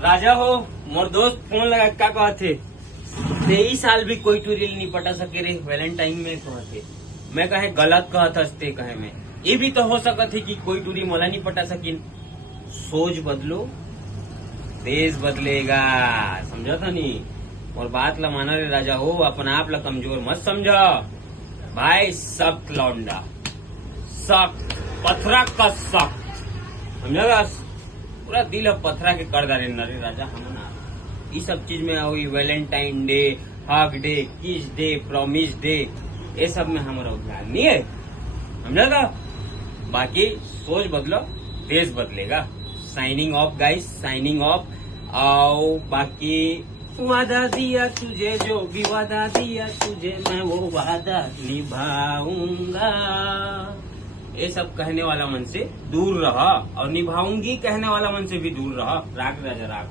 राजा हो मोर दोस्त फोन लगा क्या कहते 23 साल भी कोई टूरिल नहीं पटा सके रे वैलेंटाइन में कहते मैं कहे गलत कहत हस्ते कहे मैं ये भी तो हो सकत है कि कोई टूरी मोला नहीं पटा सकिन। सोच बदलो देश बदलेगा, समझा था नहीं। और बात ला माना रे राजा हो, अपना आप ला कमजोर मत समझा भाई। सख्त लौंडा, सख्त पथरा का सख्त, समझा। पूरा दिल अब पथरा के कर डाले रे राजा हम ना। ये सब चीज में हुई वैलेंटाइन डे, हक डे, किस डे, प्रॉमिस डे, ये सब में हमारा ध्यान नहीं है, समझा। बाकी सोच बदलो देश बदलेगा। Signing off guys, signing off. आओ बाकी वादा दिया तुझे, जो भी वादा दिया तुझे मैं वो वादा निभाऊंगा। ये सब कहने वाला मन से दूर रहा और निभाऊंगी कहने वाला मन से भी दूर रहा। राग राजा राग।